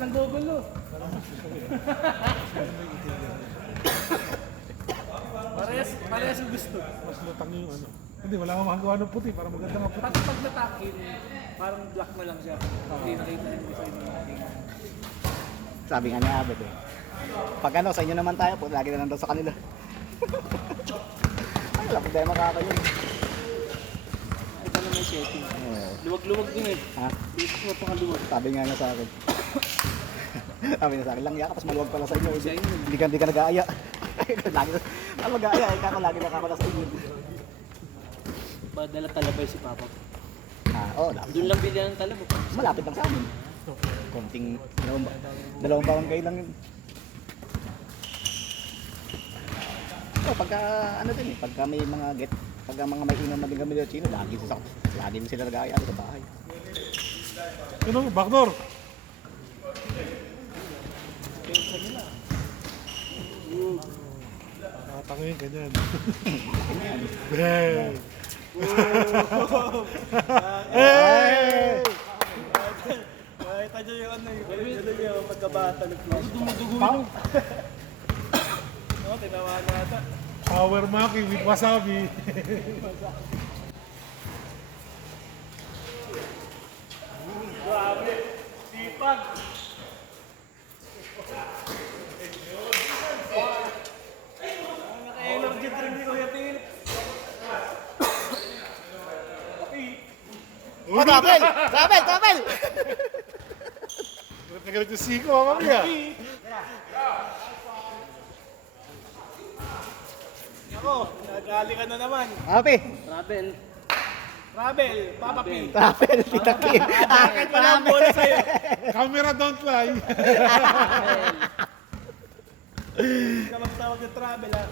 ng gugulo. Parehas yung gusto. Mas lutang yung ano. Hindi, wala kang makagawa ng puti para maganda nga puti. Pati pag natakin, parang black na lang siya. Hindi nakita yung design ng ating. Sabi nga niya Abed eh. Pag ano, sa inyo naman tayo, pag lagi na lang daw sa kanila. Ay, wala problema ka kayo. Ito na may setting. Oo. Luwag-luwag din eh. Ha? Dito ko pakaluwag. Sabi nga sa akin. Sabi niya sa akin, lang ya, tapos maluwag pala sa inyo. Sa inyo. Hindi ka nag-aaya. Lagi na mag-aaya, kako lagi nakakala sa inyo. Padala talabay si Papa. Oo, dami. Doon lang bilhan ng talabay. Malapit lang sa amin. Konting, dalawang barangay lang yun. So, pagka, ano din eh, pagka may mga pagka mga may inom na din kami ng Chino, lagi din sila nag-aaya sa bahay. Ano, backdoor? Pensa nila. Nakatangin, ganyan. Hey! Hey! Kahit adyo yung ano yung pagkabata ng flash. Dumudugo yun. No, tinawa na ata. Power maki with wasabi. Grabe. Sipag. Naka-energy drink ni Kuya Phil. Oh, Tabel! Tabel! Tabel! Nagalit yung siko, mamaya. Ako, nagali ka na naman. Happy! Travel, Papa P. Tabel! Pitakin! Bakit wala ang bola sa'yo? Camera don't lie. Hindi ka magtawag ng travel ha.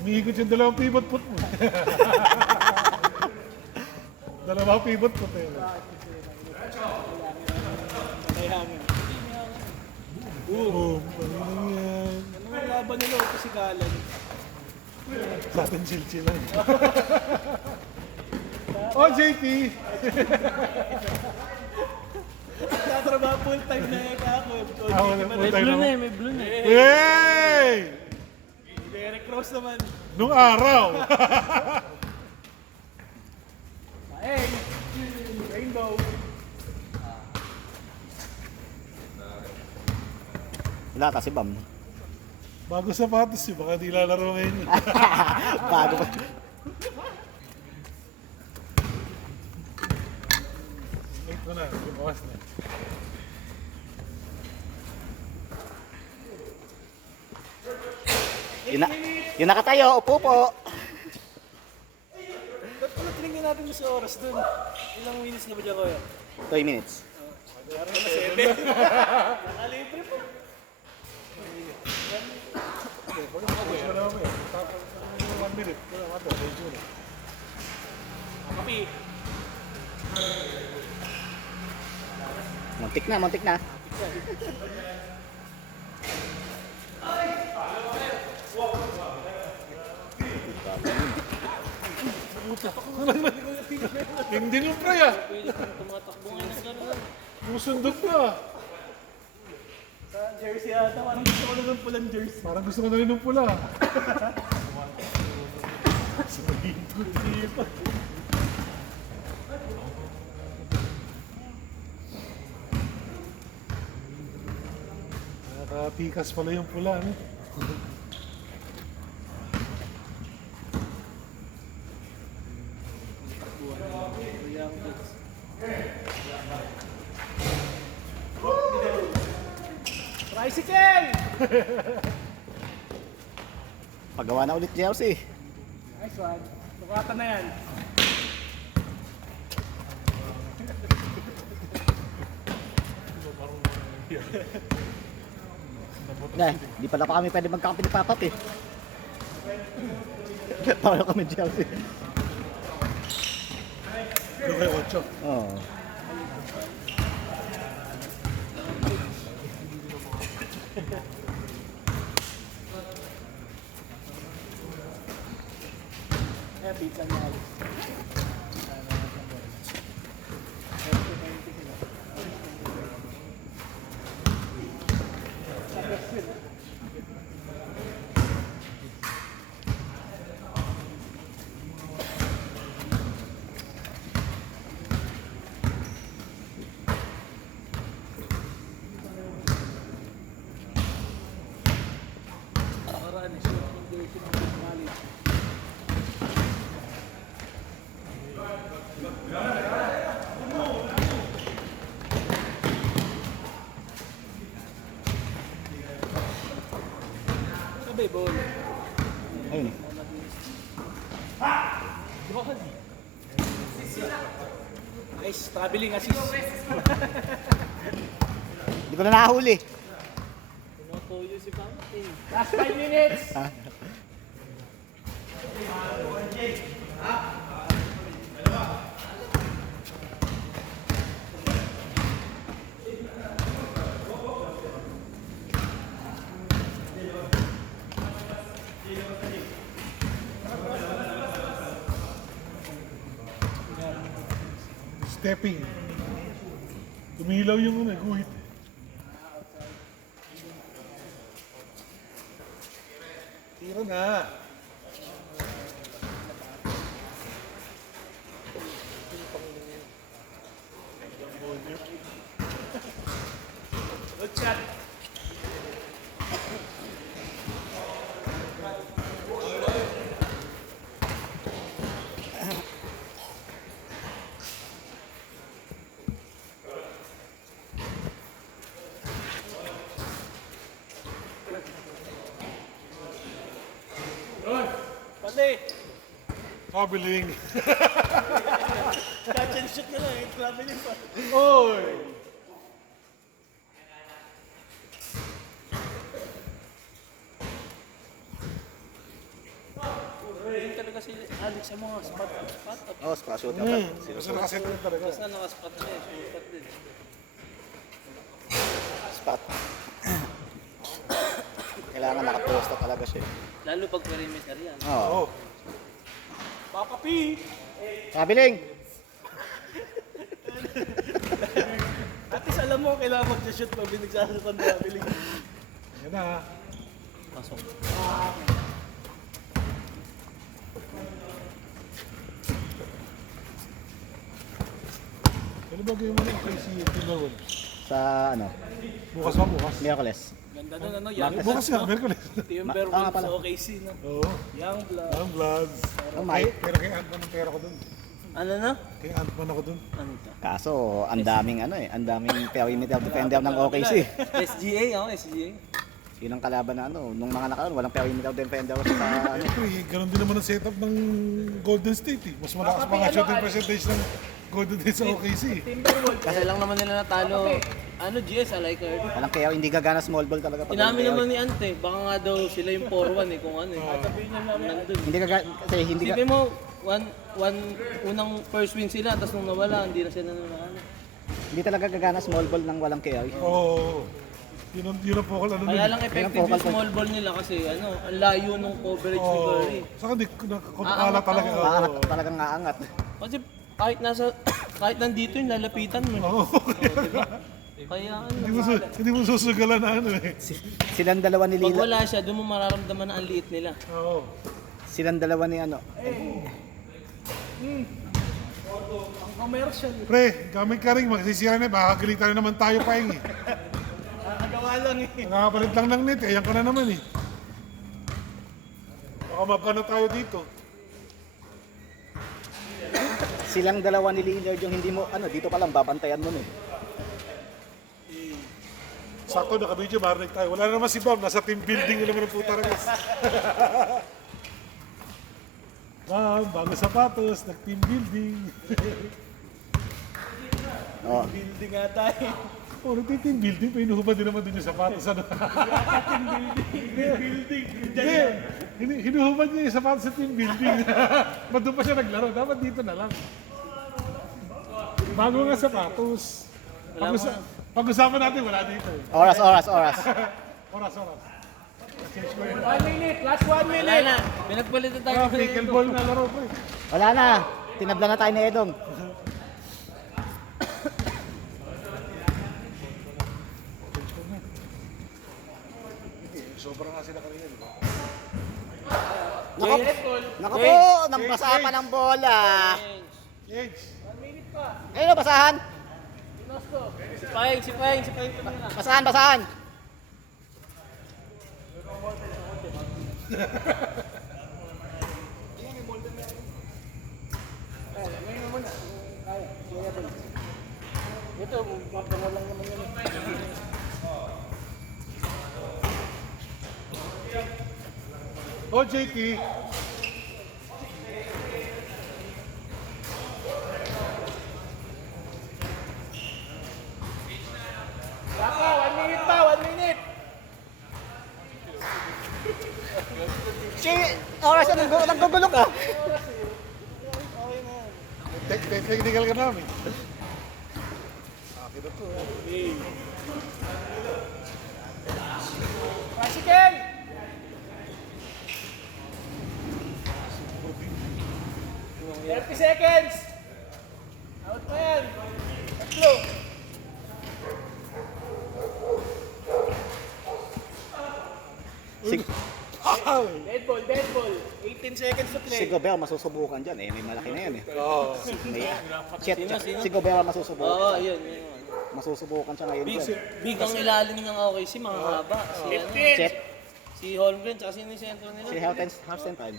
Umiikot yung dalawang pivot put mo. Dalawang pivot put eh. May hangin. Boom! Ano yan? Ano ang laban nila o kasikalan? Sa atin chill-chillan. Oh, JP! Tatrabaho full time na yan ako. Wala full time naman. May blue na eh. Hey! Derek Rose naman. Nung araw! Hey! Rainbow. Wala kasi Bam. Bago sapatos yun, baka di lalaro ngayon yun. Bago pa. Ito na, bukas na. Yun nakatayo, upo po. Ba't pala tinignan natin yung sa oras dun? Ilang minutes na ba dyan kuya? 2 minutes. Meron na 7. Nakalibre po. Wala mo eh. 1 minute. Wala mo ito, medyo na. Kapi. Muntik na, muntik na. Hindi nyo pre ah. Tumatakbo nga ng gano'n. Musundok na. Sa jersey ata, parang gusto ko na ng pulang jersey. Parang gusto ko na rin ng pula. Nakatikas pala yung pula. Ano? Tricycle! Paggawa na ulit jersey. Nice one. Sukatan na yan. Di pala pa kami pwede magkakampi ni Papat eh. Tawala kami jersey. Yung kay Ocho. Oo. Eh, pizza niya. Nice, traveling assist. Hindi ko na nakahuli. Tinotoyo si Pante. Last 5 minutes. Stepping. Tumilaw yung guhit. Tira na. Good shot. Pante, Traveling. catch and shoot na lang eh. Traveling pa. Oy! Yun talaga si Alex sa mga spot. Oh, squash shoot. Kasi nakaset na talaga. Basta nakaspot na eh. Spot din. Spot. Kailangan nakaposto talaga siya. Lalo pag perimeter yan. Oo. Oh. Papa P! Traveling! At least alam mo, kailangan mag-shoot pag binagsasapan na traveling. Yan na. Pasok. Ano ba gawin mo na kay si Timberwolves? Sa ano, Bukas ba? Bukas? Miraculous. Ganda nun, ano? Young Bukas Bloods, nga, no? Merkulis. Timberwolves nga pala. sa OKC, no? Oo. Young Blood. Ang Bloods. Oh, Mike. Pero kay Ant-Man ang pera ko dun. Ano na? Kay Ant-Man ako dun. Ano to? Kaso, ang daming ano eh, ang daming perimeter defender ng OKC. SGA, ako, SGA. Yun ang kalaban na ano, nung mga nakaraan, walang perimeter defender sa ano. Siyempre, ganun din naman ang setup ng Golden State eh. Mas malakas pa nga shooting percentage ng Golden State sa OKC. Timberwolves. Kasi lang naman nila natalo. Ano, GS, I like her. Walang kaya, hindi gagana small ball talaga. pag Inamin walang naman ni Ante, baka nga daw sila yung 4-1 eh, kung ano eh. Nandun. Hindi gagana, kasi hindi Isipin mo, unang first win sila, tapos nung nawala, hindi na sila nanalo. hindi talaga gagana small ball ng walang kaya. Oo. Yun ang focal ano Kaya nun. lang effective Yun ang yung small ball nila kasi ano, ang layo ng coverage ni Curry. Saka di nakakala talaga. Oo. Aangat, talagang aangat. Kasi kahit nandito yung lalapitan mo. Oo. Kaya ano, Hindi mo susugalan na ano eh. Silang dalawa ni pag Lila, wala siya, doon mo mararamdaman na ang liit nila. Oo. silang dalawa ni ano. Ang commercial. Pre, gamit ka rin. Magsisira na eh. Baka galitan na naman tayo pa eh. Nakagawa lang eh. Nakakapalit lang ng net. Ayan ko na naman eh. Baka mapano tayo dito. Silang dalawa ni Lillard yung hindi mo, ano, dito pa lang babantayan mo eh. Sakto, naka-video, marinig tayo. Wala na naman si Bam. Nasa team building na naman ang puta rin. Bam, bago sapatos, nag-team building. Oh. Building nga tayo. Oh, nag-team building. Pinuhubad din naman din yung sapatos. Ano? Building. Hindi, hinuhubad niya yung sapatos sa team building. Ba't doon pa siya naglaro? Dapat dito na lang. Bago nga sapatos. Pag-usapan natin, wala dito eh. Oras. Oras. Change ko yun. 1 minute, last 1 minute. Wala na, pinagpalitan tayo. Ah, pickleball na laro po eh. Wala na. Tinabla na tayo ni Edong. Sobrang nga sila kanina, di ba? Nako po, nambasa pa ng bola. Change. Ayun o, basahan. Si Payeng pa na. Basahan. Ito, magpapala lang naman yun. Oh, JT. technical ka namin. Akin na to. Bicycle! 30 seconds! Out pa yan! Tatlo! Sig Dead ball, dead ball. 18 seconds to play. si Gobert masusubukan dyan eh. May malaki na yan eh. Oo. May, si Gobert masusubukan. Oo, yun. Masusubukan siya ngayon dyan. Big ang ilalim ng OKC, mga haba. Si, ano, Chet, si Holmgren, tsaka sino yung sentro nila? si Half time.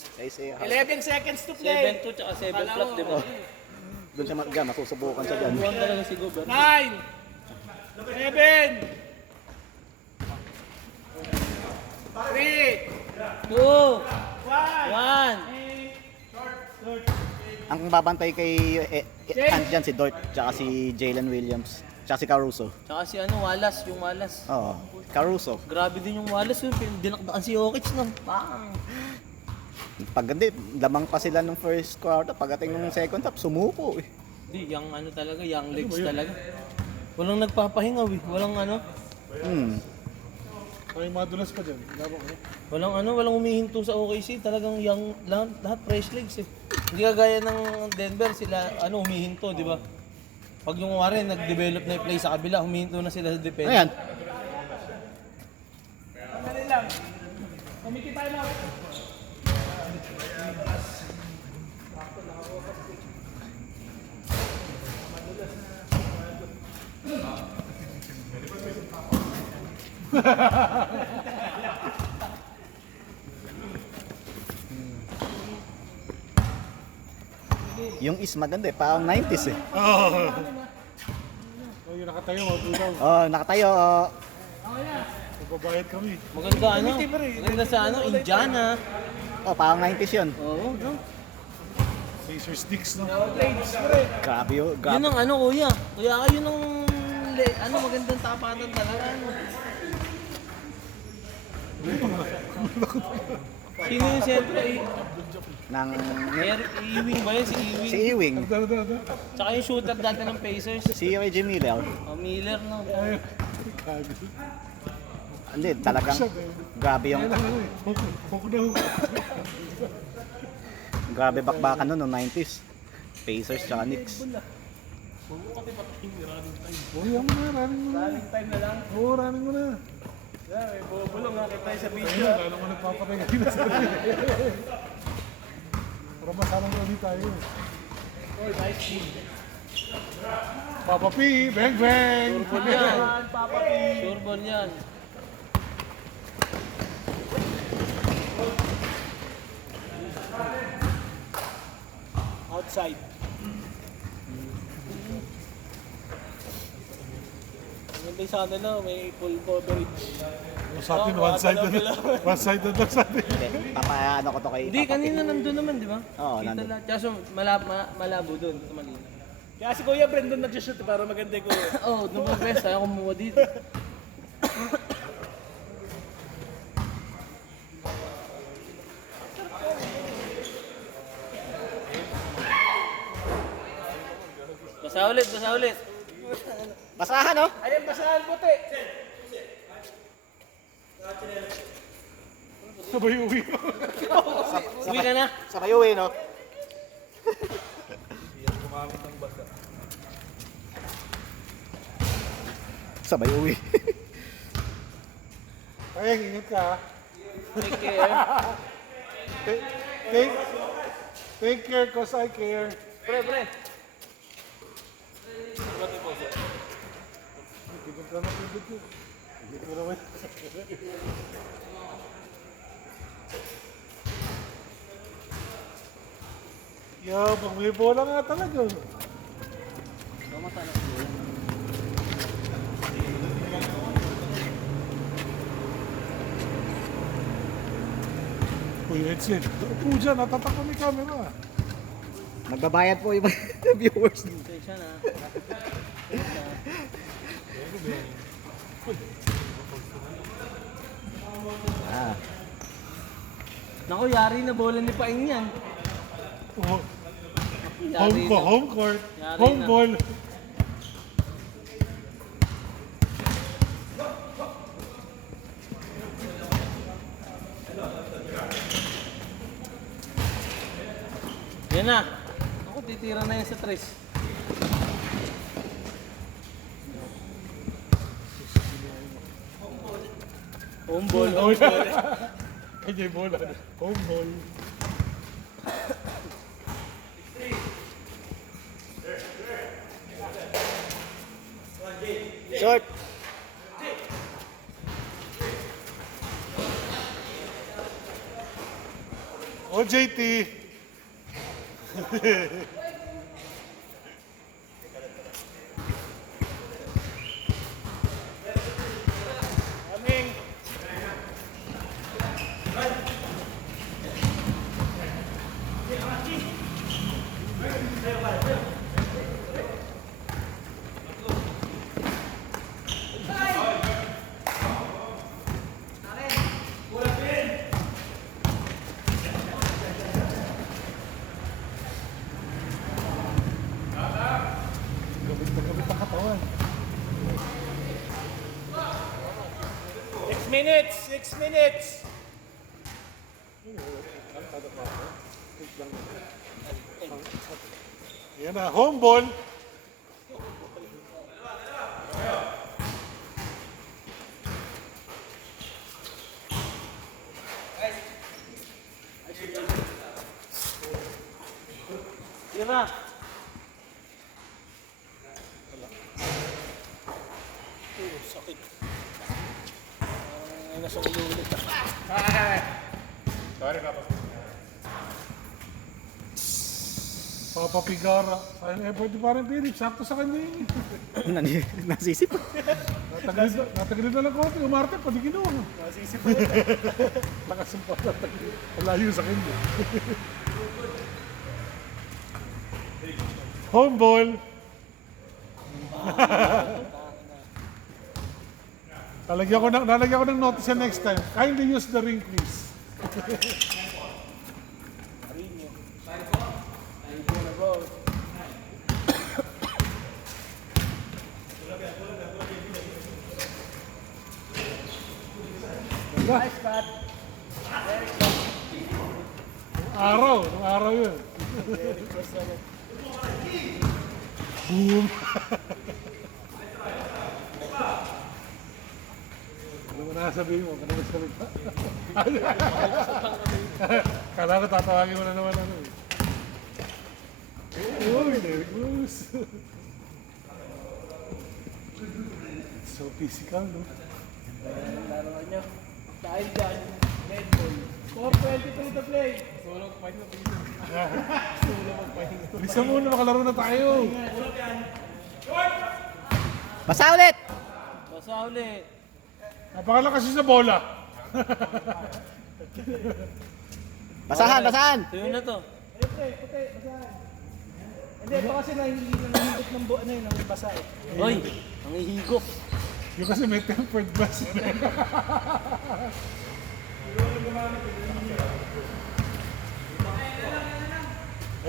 Kasi 11 seconds to play. 7-2, tsaka 7 plus, di ba? doon siya masusubukan siya dyan. Buwan talaga si Gobert. 9 7 3 2, 1. Ang babantay kay andyan si Dort, tsaka si Jalen Williams, tsaka si Caruso. Tsaka si ano, Wallace, yung Wallace. Oo, Caruso. Grabe din yung Wallace, yun. Dinakdakan si Jokic no. Bang! Pag hindi, lamang pa sila nung first quarter, pagdating nung second half, sumuko eh. Di, yung ano talaga, yung legs talaga. Walang nagpapahinga, walang ano. May madulas pa dyan. Walang humihinto sa OKC. Talagang young, lahat fresh legs eh. Hindi kagaya ng Denver, sila ano humihinto, di ba? Pag yung Warren nag-develop na yung play sa kabila, humihinto na sila sa defense. Ayan, Dali lang. Committee time out. yung is maganda eh, parang 90s eh. Oo. Oh, yung nakatayo, mabudaw. Oh, nakatayo. Magbabayad kami. Maganda ano? Maganda sa ano, Indiana. Oh, parang 90s yun. Oo, no? Laser sticks, no? Grabe yun. Yun Grabe. ang ano, kuya. Kuya, yun ang ano, magandang tapatan talaga. Ano. Sino yung sentro? Ng Ewing ba yun? Si Ewing? si Ewing, Tsaka yung shooter dati ng Pacers. si Reggie Miller. Oh, Miller, no? Hindi, talagang grabe yung Huwag na huwag. grabe bakbakan nun noong 90s. Pacers tsaka Knicks. Oh, yan mo na, running mo na. Running time na lang. Oo, running mo na. Yeah, may bubulong nakita tayo sa Ayun video. na, lalo mo nagpapatay ka na sa para masalang ulit tayo. Oh, nice team. Papa P, bang bang! Sure yan. Papa P. Sure ball yan. Outside. Maganda yung sana na, may full coverage. Sa atin, one-sided na. One-sided lang sa atin. Hindi, papaano ko to kay Hindi, Papa P. kanina nandun naman, di ba? Oo, Kita nandun. lahat. Kaso malabo dun. Ito malina. Kaya si Kuya Brandon nag-shoot para maganda yung Kuya. Oh, nung pag-best, ayaw kumuha dito. Basa ulit, basa ulit. Basahan, no? Ayun, basahan puti. Sabay uwi. Uwi ka na. Sa Mayuwi, no? Sa Mayuwi. Ay, ingat ka. ha. Take care. Take, take care cause I care. Pre, pre. Pindot ka na, pindot ko. Pindot ko naman. Yabang, may bola nga talaga. Uy, headset. Upo dyan, natatakot may camera. Nagbabayad po yung viewers. Pasensya na. Ah, Naku, yari na bola ni Paing yan. Oo. Yari na. home court, Yari home na. ball. Yan na. Ako, titira na yan sa tres. Home ball, home ball. Kanya yung bola. Home ball. Short. O JT. Gabit na gabit ang katawan. 6 minutes! 6 minutes! Yan na, home ball. Tira. Sakit. Ay, nasa ulo ulit. Papa Pigara. Sayang effort ni parang Philip. Sakto sa kanya yun. Nasisip. Natagalid na lang konti. Umarte pa, di ginawa. Masisip Lakas ng pala. Malayo sa kanya. Home ball. Nalagyan ko ng notice next time. Kindly use the ring, please. Nice, Pat. Nung araw yun. Boom. Ano mo nasabihin mo? Ano mas kalit pa? Kala ko tatawagin mo na naman ano eh. Uy, there it goes. So physical, no? Laro nyo. Dahil dyan, red ball. 4:23 to play. Tulog pa yun. Bisa muna, makalaro na tayo. Basa ulit. Basa ulit. Napakalakas yun sa bola. Basahan, basahan. Tuyo na to. Puti, basahan. Hindi, ito kasi nahihigop ng ano yun, ng basa eh. Hoy, ang ihigop. Yung kasi may tempered glass.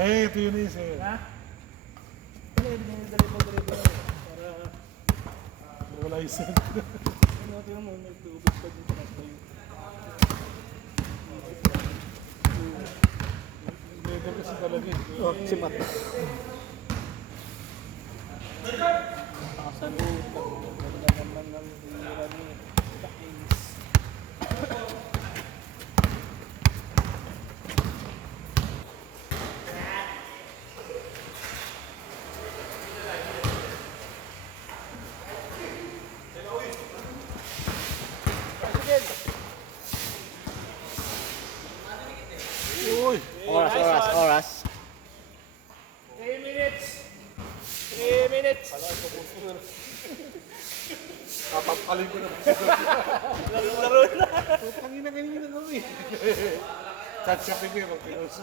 Eh, ito yun isa. Ha? Hindi, dribble. Para, Wala isa. ano mo, nagtubig pa dito na tayo. Level kasi talaga eh. Oh, si Pat. Nakasalutan. Ganda naman ng hira ni Ace. Uy! Oras. 3 minutes! 3 minutes! Papapalin ko na. Laro na! Tangina kanina kami. Chat-chapin ko yung pinos.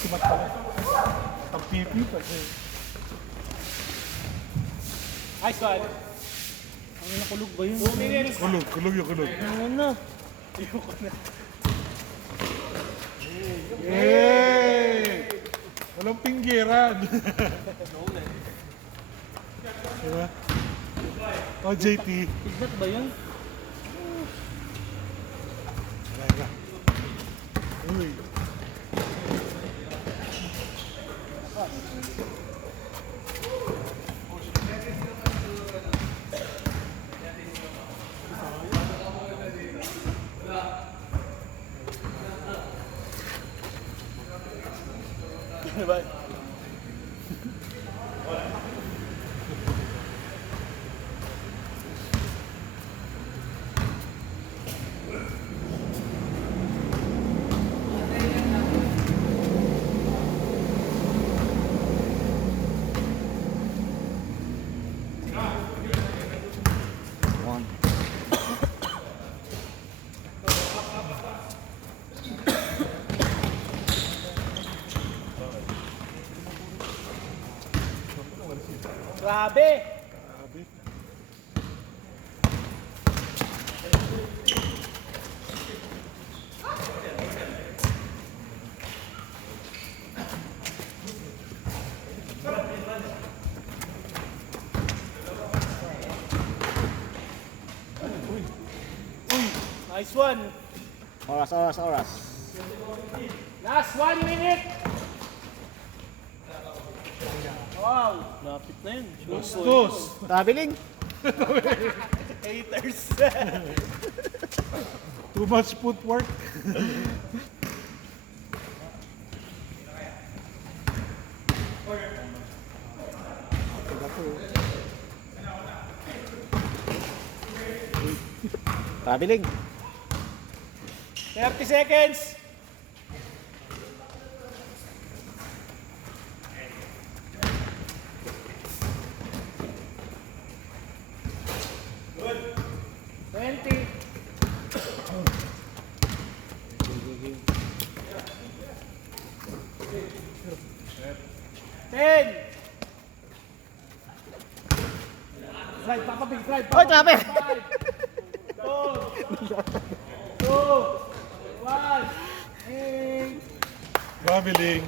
Si Matt pala. Ang pipi pa siya. Nice one. Ang nakulog ba yun? 2 minutes. Kulog yung kulog. Ano na? Yay! Walang pinggiran. Diba? Oh, JT. Ignat ba yun? Talaga. Uy. Diba? One. Grabe. Grabe. Nice one. Oras. Last 1 minute. Wow. Lapit na yun. Bastos. Traveling. Haters. Too much footwork. Traveling. 30 seconds. Good. 20. 10. Drive, Papa Big, drive. Oy, trabe! 5, 4, 2, 1. Traveling.